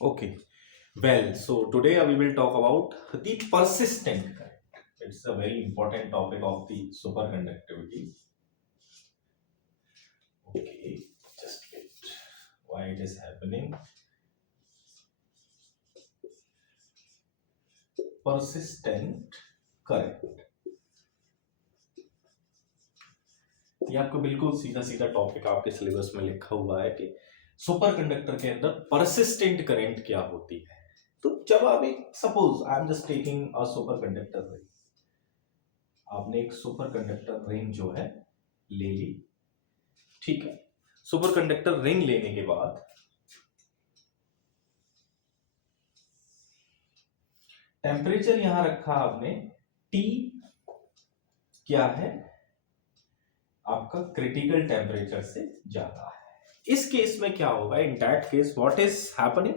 Okay. Well, so today we will talk about the persistent current. It's a very important topic of the superconductivity. Okay, just wait. Why it is happening? Persistent current. ये आपको बिल्कुल सीधा सीधा topic आपके syllabus में लिखा हुआ है कि सुपर कंडक्टर के अंदर परसिस्टेंट करंट क्या होती है। तो जब आप एक suppose I am just taking a super conductor ring, आपने एक सुपर कंडक्टर रिंग जो है ले ली, ठीक है। सुपर कंडक्टर रिंग लेने के बाद टेम्परेचर यहां रखा आपने, टी क्या है आपका क्रिटिकल टेम्परेचर से ज्यादा है। इस केस में क्या होगा, in that case what is happening,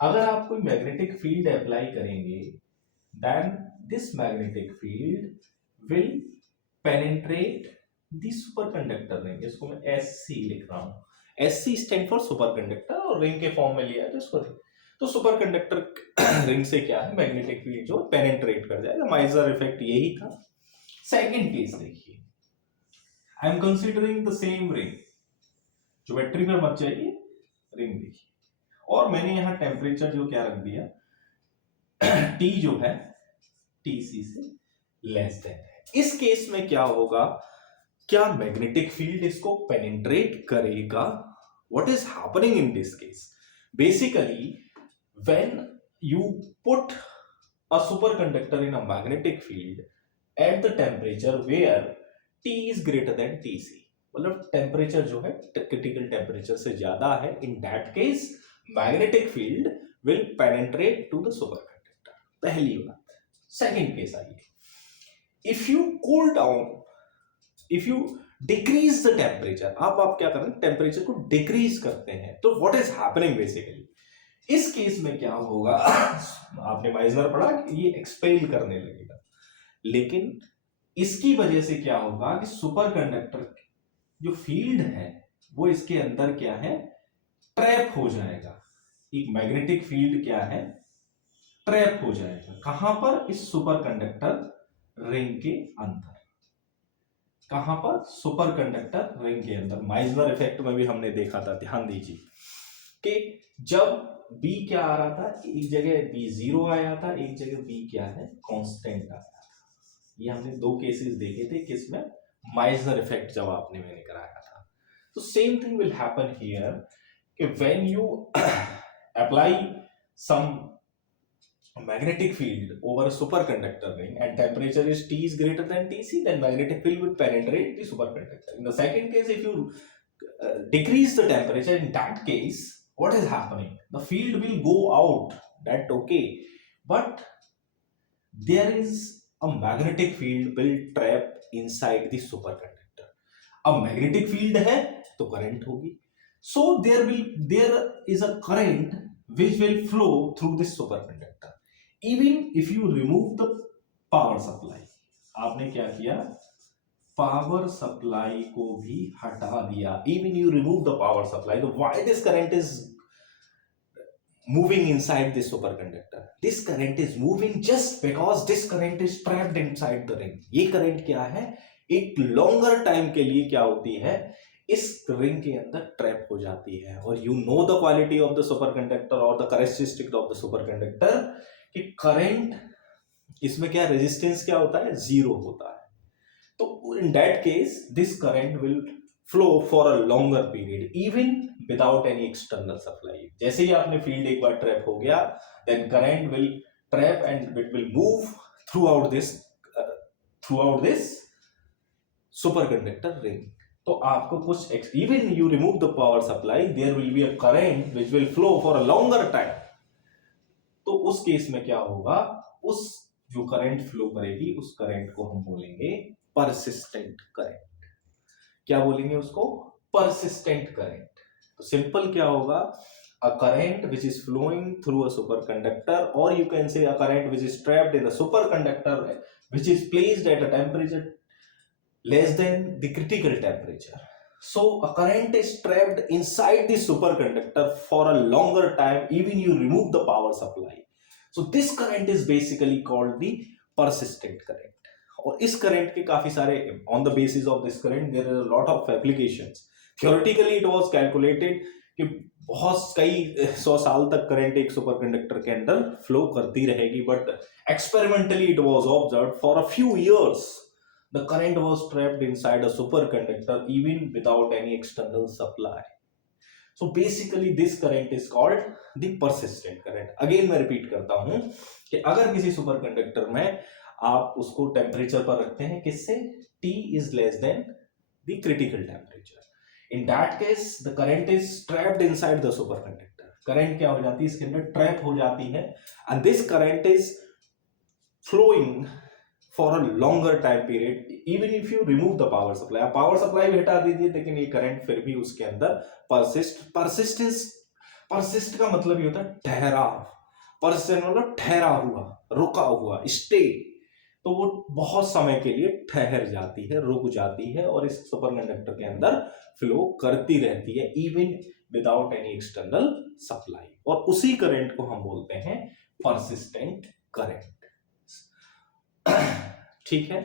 अगर आप कोई मैग्नेटिक फील्ड अप्लाई करेंगे then this magnetic field will penetrate the superconductor ring. इसको मैं एस सी लिख रहा हूं, S C stand for superconductor और रिंग के फॉर्म में लिया है जिसको। तो सुपर कंडक्टर रिंग से क्या है, मैग्नेटिक फील्ड जो पेनिट्रेट कर जाएगा। माइजर इफेक्ट यही था। सेकंड केस देखिए, I am considering the same ring, geometry पर मत जाइए, रिंग देखिए, और मैंने यहां टेम्परेचर जो क्या रख दिया, टी जो है टीसी से लेस देन है। इस केस में क्या होगा, क्या मैग्नेटिक फील्ड इसको पेनिट्रेट करेगा? What is happening in this case, basically when you put a superconductor in a magnetic field at the temperature where T is greater than TC, मतलब temperature जो है क्रिटिकल टेम्परेचर से ज्यादा है, in that case magnetic field will penetrate to the superconductor. पहली बात। Second case आइए, if you cool down, if you decrease the temperature, आप क्या कर रहे हैं, टेम्परेचर को डिक्रीज करते हैं, तो व्हाट इज हैपनिंग बेसिकली, इस केस में क्या होगा आपने माइजनर पढ़ा कि ये एक्सपेल करने लगेगा, लेकिन इसकी वजह से क्या होगा कि सुपर कंडक्टर जो फील्ड है वो इसके अंदर क्या है, ट्रैप हो जाएगा। एक मैग्नेटिक फील्ड क्या है, ट्रैप हो जाएगा। कहां पर, इस सुपर कंडक्टर रिंग के अंदर। कहां पर, सुपर कंडक्टर रिंग के अंदर। माइजनर इफेक्ट में भी हमने देखा था, ध्यान दीजिए कि जब बी क्या आ रहा था, एक जगह बी जीरो आया था, एक जगह बी क्या है, कांस्टेंट आया था। ये हमने दो केसेस देखे थे, किसमें, माइजनर इफेक्ट जब आपने मैंने कराया था। तो same thing will happen here कि when you apply some magnetic field over a superconductor ring and temperature is T is greater than Tc, then magnetic field will penetrate the superconductor. In the second case, if you decrease the temperature, in that case what is happening, the field will go out, that okay, but there is a magnetic field will trap inside the superconductor. अब magnetic field है तो current होगी, so there is a current which will flow through this superconductor. Even if you remove the power supply, आपने क्या किया, power supply को भी हटा दिया, even you remove the power supply, तो why this current is moving inside this superconductor? This current is moving just because this current is trapped inside the ring. ये current क्या है, एक लॉन्गर टाइम के लिए क्या होती है, इस रिंग के अंदर ट्रैप हो जाती है। और you know the quality of the superconductor और the characteristic of the superconductor कि करंट, इसमें क्या रेजिस्टेंस क्या होता है, जीरो होता है। तो in that case this current will flow for a longer period even without any external supply. जैसे ही आपने फील्ड एक बार ट्रैप हो गया, then current will trap and it will move throughout this superconductor ring. तो आपको कुछ, even you remove the power supply, there will be a current which will flow for a longer time. तो उस case में क्या होगा, उस जो करंट फ्लो करेगी उस करंट को हम बोलेंगे परसिस्टेंट करंट। क्या बोलेंगे उसको, परसिस्टेंट करंट। तो सिंपल क्या होगा, a current which is flowing through a superconductor, or you can say a current which is trapped in the superconductor which is placed at a temperature less than the critical temperature. So a current is trapped inside the superconductor for a longer time, even you remove the power supply. So this current is basically called the persistent current. और इस current के काफी सारे, on the basis of this current there are a lot of applications. Theoretically it was calculated कि बहुत कई 100 साल तक करंट एक सुपरकंडक्टर के अंदर फ्लो करती रहेगी, but experimentally it was observed for a few years the current was trapped inside a superconductor even without any external supply. So basically this current is called the persistent current. Again मैं repeat करता हूं कि अगर किसी superconductor में आप उसको temperature पर रखते हैं किससे, T is less than the critical temperature. In that case the current is trapped inside the superconductor. Current क्या हो जाती है, इसके अंदर ट्रैप हो जाती है, and this current is flowing for a longer time period even if you remove the power supply. आप पावर सप्लाई भी हटा दीजिए लेकिन ये करंट फिर भी उसके अंदर persist का मतलब ये होता है ठहराव, persistent मतलब ठहरा हुआ, रुका हुआ, स्टे, तो वो बहुत समय के लिए ठहर जाती है, रुक जाती है और इस सुपरकंडक्टर के अंदर फ्लो करती रहती है even without any external supply, और उसी करंट को हम बोलते हैं परसिस्टेंट करंट। ठीक है।